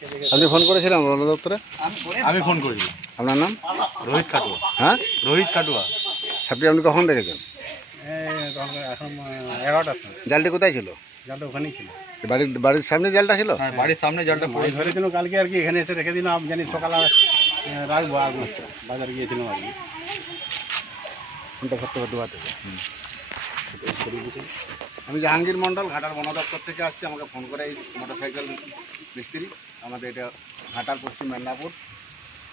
আপনি ফোন করেছিলেন বন দপ্তরে? আমি ফোন করেছিলাম। আপনার নাম? রোহিত কাটুয়া। হ্যাঁ, রোহিত কাটুয়া। সাপটি আপনি কখন দেখেছেন? এখন 11টার সময়। জালটি কোথায় ছিল? জালটা ওখানেই ছিল। বাড়ির সামনে জালটা ছিল? হ্যাঁ, বাড়ির সামনে জালটা পড়ে ধরেছিল কালকে আর কি, এখানে এসে রেখে দিলাম। আমি জানি সকালে রাখবো। আচ্ছা, বাজারে গিয়েছিলাম আর কি। ফোনটা করতে করতে আমি জাহাঙ্গীর মণ্ডল, ঘাটাল বন দপ্তর থেকে আসছি। আমাকে ফোন করে এই মোটরসাইকেল মিস্ত্রি, আমাদের এটা ঘাটাল পশ্চিম মেদিনীপুর,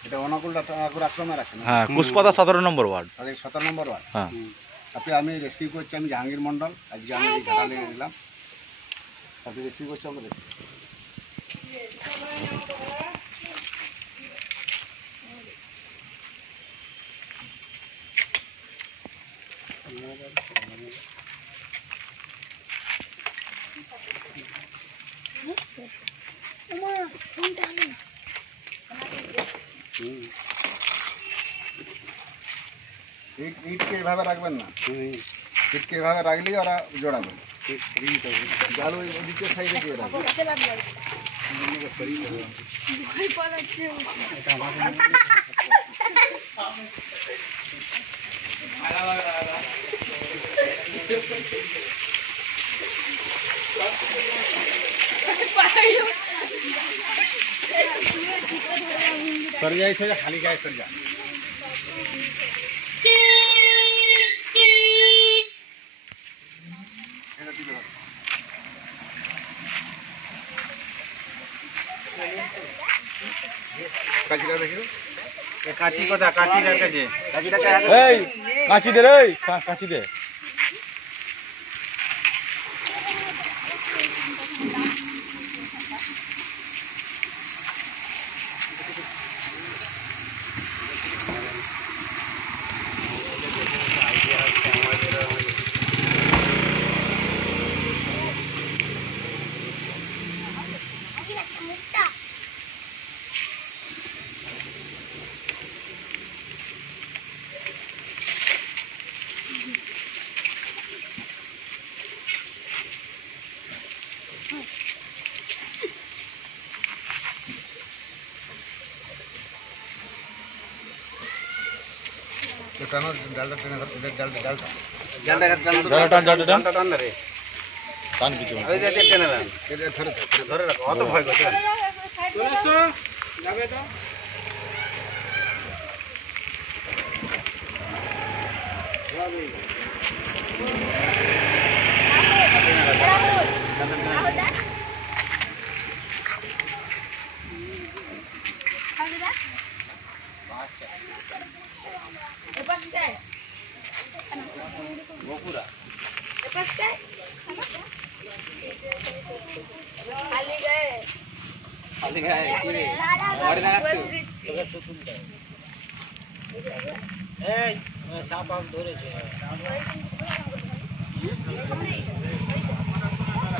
এটা অনুকূল ঠাকুর আশ্রমের আছে। হ্যাঁ, কুশপাতা 17 নম্বর ওয়ার্ড। তাদের 17 নম্বর ওয়ার্ড। হ্যাঁ, তারপরে আমি রেস্কিউ করছি। আমি জাহাঙ্গীর মণ্ডল, আজকে আমি এই ঘাটালে এলাম। তারপরে রেস্কিউ করছি আমরা। ইটকে এভাবে রাখবেন না, ইটকে এভাবে রাখলেই ওরা জোড়াবে। জাল ওই ওদিকে সাইডে দিয়ে রাখবেন। सर जाए खाली गाय सर जा। কাঁচি কথা, কাঁচি কার কাছে? এই কাঁচি দে রে, কাঁচি দে।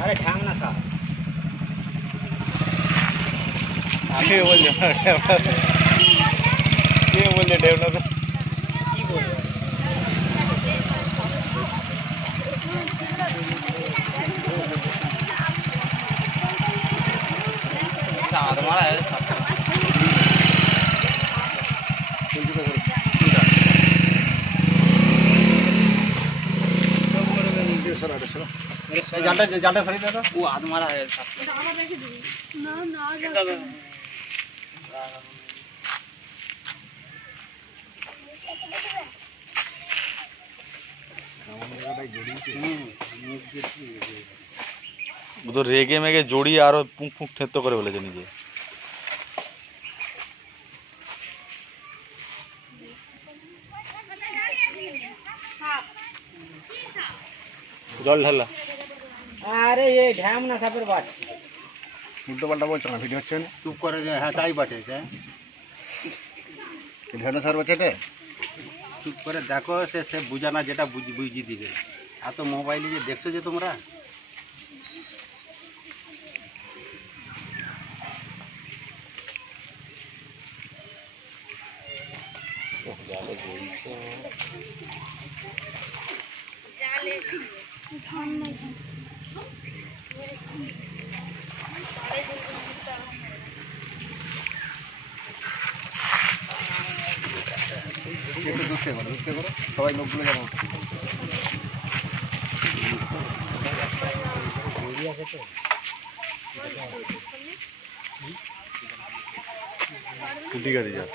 अरे ठाम ना था। কে বলছে ঢেউনা তো? जालटा फरी था वो हाथ मारा है। তো রেগে মেগে জড়িয়ে আরো পুঁক পুঁক থেতো করে বলেছে নিজে। জল ঢালা। अरे ये ढैम ना सापर बात উল্টো পাল্টা বলছো না, ভিডিও হচ্ছে না। चुप करे जे हां ताई बाटे है। ঢেউনা সার বচেটে চুপ করে দেখো, সে বুঝানা যেটা বুঝি দিবে। আর তো মোবাইলে যে দেখছো যে তোমরা, একটু দুধতে করো সবাই লোকগুলো যেন ঠিক আছে যা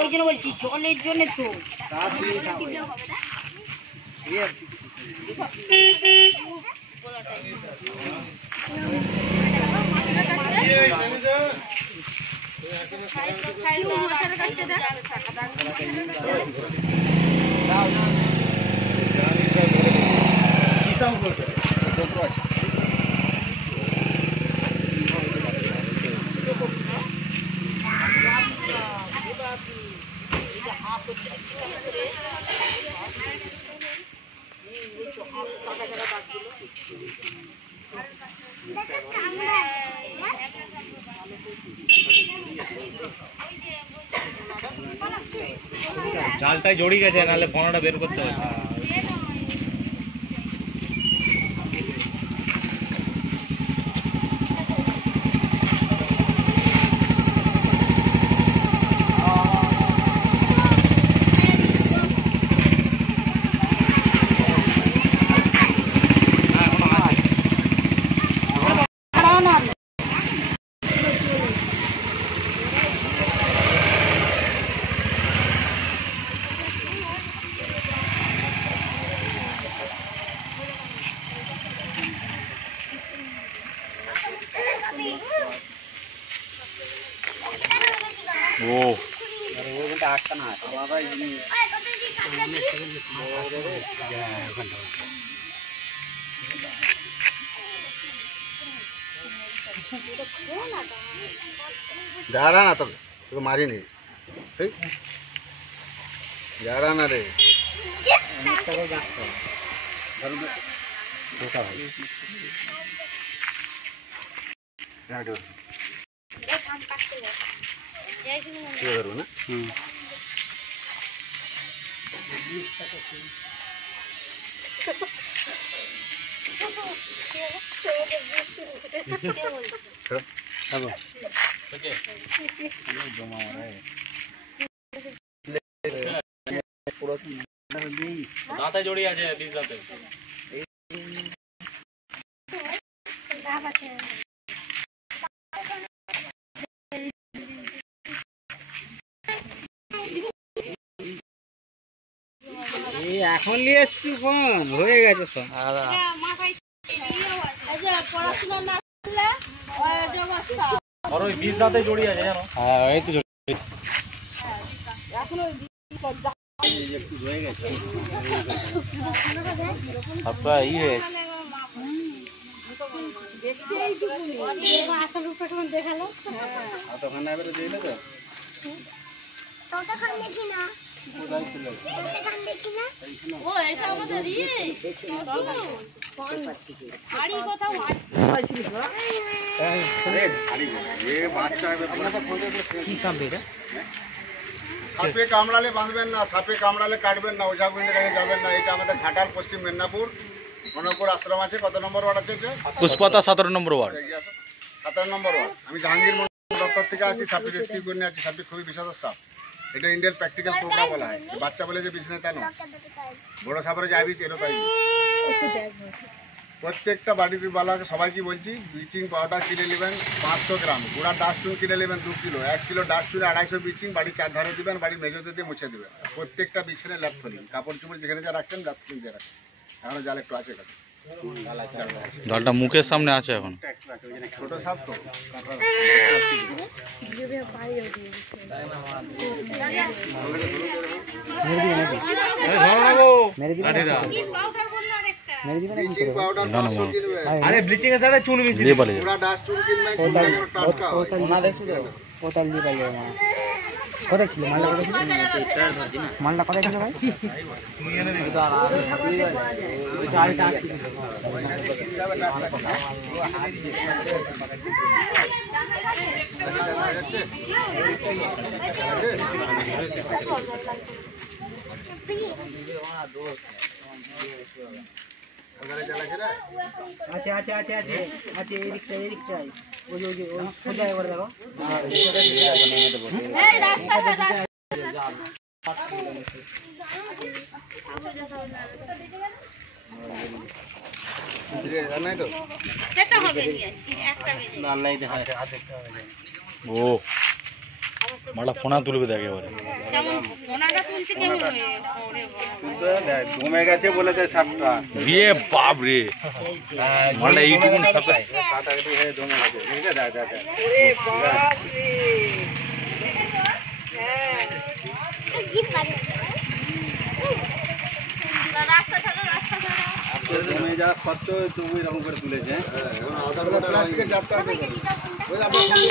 ওই জন্য বলছি জলের জন্য তো জালটাই জড়িয়ে গেছে, নাহলে পোনাটা বের করতে হবে। ও जा रहा ना तो मारी नहीं ठीक जा रहा ना रे ना দাঁতে জড়িয়ে আছে, বীজ দাঁতে। এখন নিয়ে এসছি ফোন হয়ে গেছে সব। আর ওই বীজ দাঁতে জড়িয়ে আছে জানো। হ্যাঁ এই তো আপনার ই হয়েছে সাপে কামড়ালে বাঁধবেন না, সাপে কামড়ালে কাটবেন না, ওঝা গুন্ডের কাছে যাবেন না। এটা আমাদের ঘাটাল পশ্চিম মেদিনীপুর অনকপুর আশ্রম আছে। কত নম্বর ওয়ার্ড আছে এটা? পুষ্পতা 17 নম্বর ওয়ার্ড। 17 নম্বর ওয়ার্ড। আমি জাহাঙ্গীর মন্ডল দপ্তর থেকে আছি, সাপটি রেস্কিউ করে নিয়ে আছি। সাপটি খুবই বিষাদর সাপ। এটা ইন্ডিয়ান প্র্যাকটিক্যাল কোবরা বলা হয়। বাচ্চা বলে যে বিষ নেই তা নয়, বড় সাপরে যা বিষ এরও তাই বিষ। প্রত্যেকটা বাড়ির বালাকে সবাইকে বলছি ব্লিচিং পাউডার কিনে নেবেন 500 গ্রাম, গুঁড়া ডাস্টবিন কিনে নেবেন 2 কিলো, 1 কিলো ডাস্টবিনে 250 ব্লিচিং বাড়ির চারধারে দিবেন, বাড়ির মেঝেতে দিয়ে মুছে দেবেন। প্রত্যেকটা বিছানে ল্যাপ ফেলবেন, কাপড় চোপড় যেখানে যা রাখছেন ল্যাপ ফেলে দিয়ে রাখবেন। এখনো জাল একটু আছে কাছে, জালটা মুখের সামনে আছে এখন। ছোট সাপ তো ব্লিচিং পাউডার 500 কিনবেন, আরে ব্লিচিং এর সাথে চুন মিশিয়ে দিয়ে পালিয়ে যাবে। গুঁড়া ডাস্টবিন কিনবেন, চুনটা যেন টাটকা হয়। কোতাল দিয়ে পালিয়ে না কোথায় ছিল মালটা, কোথায় ছিল মালটা, কোথায় ছিল ভাই? আছে আছে আছে আছে আছে, এদিকটা এদিকটাই, ওই যে ওই সোজা এবার দেখো। ও মালটা ফোনা তুলবে তো একেবারে। জমে গেছে বলে যে সাপটা রে বাপ রে, মালটা এইটুকুন সাথে জমে গেছে, বুঝলে? দেখ দেখ দেখ। জমে যাওয়া সত্ত্বেও তবু এরকম করে তুলেছে। প্লাস্টিকের জারটা আছে, ওই আপনি ছবি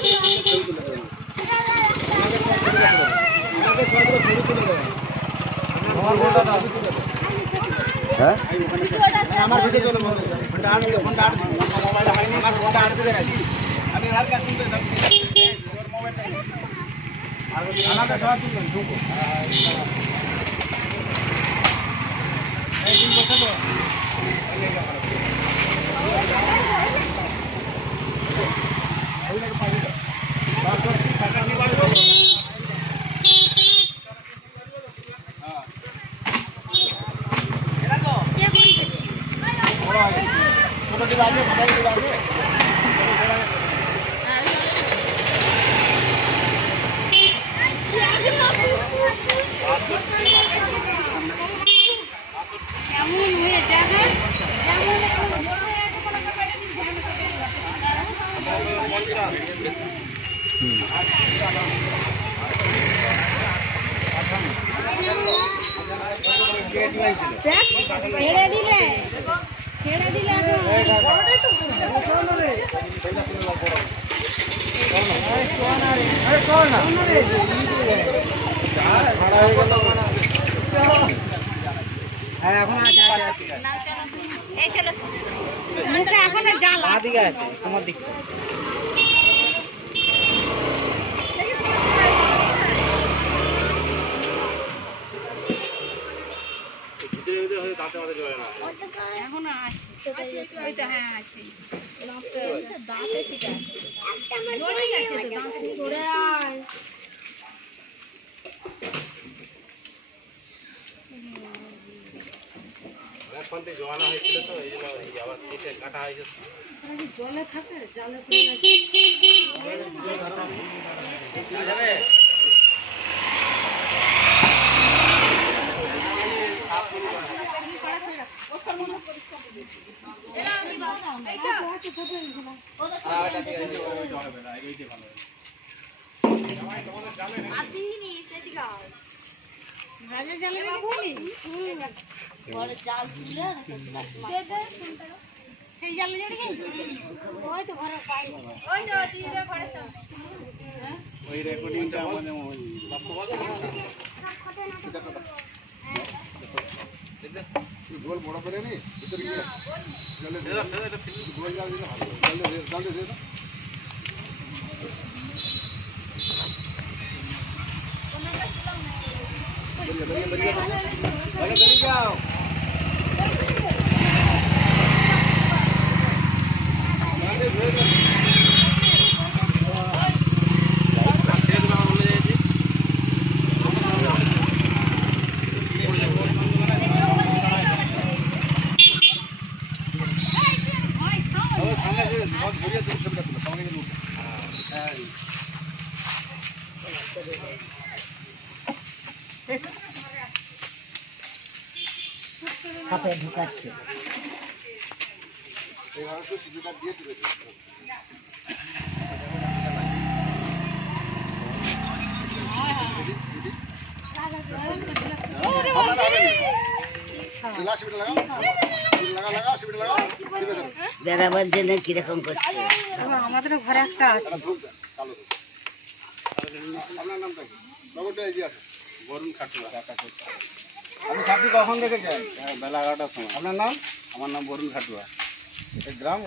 তুলে দেবেন। আমাকে সব তুলে দেবেন, আমাকে সবগুলো ছবি তুলে দেবেন। আমার ফোনটা দাও। হ্যাঁ আমার ভিডিও চলে বন্ধ, ফোনটা আট দিও, ফোনটা আট দিও। আমার মোবাইলটা হয়নি, আমার ফোনটা আট দিতে রাখি। আমি আর কাজ তুলতে থাকি, তোর মোবাইলটা আমাকে সব তুলবেন, ঢুকো। এই দিন বসে তো ছোট দিল আগে, মাঝারি দিল আগে। ছেড়ে দিলে এখন আছে মুখে এখন জাল দিকে আছে তোমার দিকে। এখনো আছে, ওইটা হ্যাঁ আছে। দাঁতে ঠিক আছে, জড়ে গেছে তো, দাঁতে জড়ে আয়। জলে থাকে, জলে সেই জালে জড়ে গেছে, ওই তো ঘরে পাই, ওই তো দিদির ঘরে সব ওই রেকর্ডিংটা মানে ওই গোল বড় করে নি ভিতরে গিয়ে জলে গোল জাল দিলে ভালো, জল দিয়ে দাও। বেরিয়ে যাও। কাটছে এইভাবে তো টিভিটা দিয়ে তুলেছে। বেড়াবার জন্য কিরকম করছে আমাদেরও ঘরে একটা আছে। আপনার নামটা কি? বাবুটা এগিয়ে আছে। বরুণ খাটুয়া আপনি সাপটি কখন দেখেছেন? বেলা 11টার সময়। আপনার নাম? আমার নাম বরুণ খাটুয়া, এই গ্রাম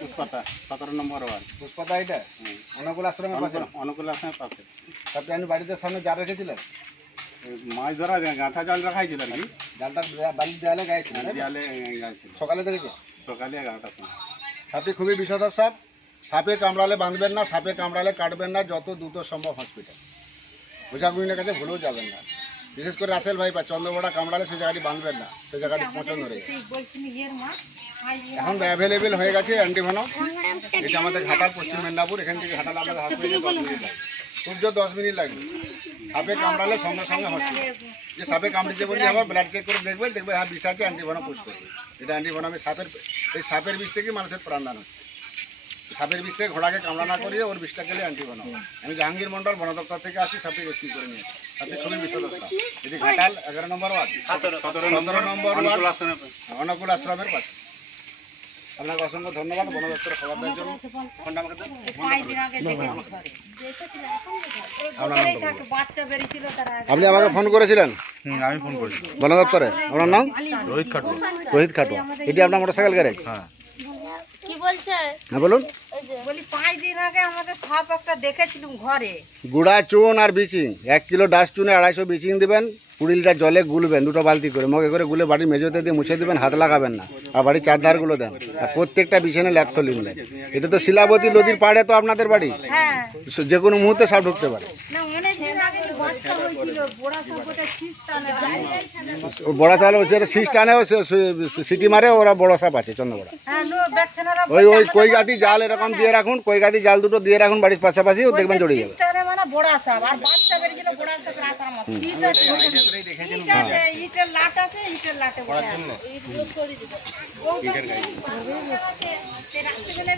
পুষ্পাতা 17 নম্বর ওয়ার্ড, পুষ্পাদা এটা অনুকূল আশ্রমের পাশে। অনুকূল আসামের পাশে। তারপরে আপনি বাড়িতে সামনে জাল রেখেছিলেন, এই মাছ ধরা গাঁথা জাল রাখাইছিল আর কি, জালটা বালির দেয়ালে গাইছিলেন, তাই তো? দেয়ালে গাইছিল সকালে দেখেছেন? সকালে 11টার সময়। সাপটি খুবই বিষধর সাপ। সাপে কামড়ালে বাঁধবেন না, সাপে কামড়ালে কাটবেন না, যত দ্রুত সম্ভব হসপিটাল। ওঝাগুইনের কাছে ভুলেও যাবেন না। বিশেষ করে রাসেল ভাই বা চন্দ্রবড়া কামড়ালে সেই জায়গাটি বাঁধবেন না, সেই জায়গাটি পছন্দ ধরে। এখন অ্যাভেলেবেল হয়ে গেছে অ্যান্টিভেনম। এটা আমাদের ঘাটাল, পশ্চিম মেদিনীপুর। এখান থেকে ঘাটাল আমাদের হসপিটালে 10 মিনিট লাগে, সূর্য 10 মিনিট লাগবে। সাপে কামড়ালে সঙ্গে সঙ্গে হসপিটাল। যে সাপে কামড়েছে বলি আবার ব্লাড চেক করে দেখবেন, দেখবে হ্যাঁ বিষ আছে, অ্যান্টিভেনম পুশ করবে। এটা অ্যান্টিভেনমে এই সাপের বিষ থেকে মানুষের প্রাণদান হচ্ছে। সাপের বিষ থেকে ঘোড়াকে কামড়া না করিয়ে ওর বিষটা গেলে অ্যান্টিভেনম। আমি জাহাঙ্গীর মন্ডল, বন দপ্তর থেকে আসি, সাপটি রেস্কিউ করে নিয়ে আসি। সাপটি খুবই বিষধর সাপ। এটি ঘাটাল 11 নম্বর ওয়ার্ড, 17 নম্বর ওয়ার্ড, অনুকূল আশ্রমের পাশে। আপনাকে অসংখ্য ধন্যবাদ বন দপ্তরের খবর দেওয়ার জন্য। ফোনটা আমাকে দেন। আপনি আমাকে ফোন করেছিলেন আমি ফোন করেছি। বন দপ্তরে? আপনার নাম? রোহিত খাটুয়া। রোহিত খাটুয়া। এটি আপনার মোটরসাইকেল গ্যারেজ? হ্যাঁ। কি বলছে? হ্যাঁ বলুন। বলি 5 দিন আগে আমাদের সাপ একটা দেখেছিলাম ঘরে। গুঁড়া চুন আর বিচিং, 1 কিলো ডাস্ট চুনে 250 বিচিং দিবেন, 20 লিটার জলে গুলবেন, 2টো বালতি করে মগে করে গুলে বাড়ির মেঝেতে দিয়ে মুছে দিবেন, হাত লাগাবেন না। আর বাড়ির চারধারগুলো দেন, আর প্রত্যেকটা বিছানে ল্যাপথলিন দেন। এটা তো শিলাবতী নদীর পাড়ে তো আপনাদের বাড়ি, হ্যাঁ যে কোনো মুহূর্তে সাপ ঢুকতে পারে। না অনেক দিন আগে বাচ্চা হয়েছিল, বড়া সাপটা ছিস্তানে ও বড় চাল হচ্ছে সিস্ট টানে, সিটি মারে, ওরা বড় সাপ আছে চন্দ্রবড়া। হ্যাঁ নো ব্যাটছেনারা ওই কৈগাতি জাল এরকম দিয়ে রাখুন, কৈগাতি জাল 2টো দিয়ে রাখুন বাড়ির পাশাপাশি, ও দেখবেন জড়িয়ে যাবে। ছিস্তানে মানে বড়া সাপ, আর বাচ্চা বেরিয়েছিল বড়া সাপ রাতার মতো। ইটের লাট আছে, ইটের লাটে বসে আছে। এইগুলো সরিয়ে দিবে। ওটা রাখতে গেলে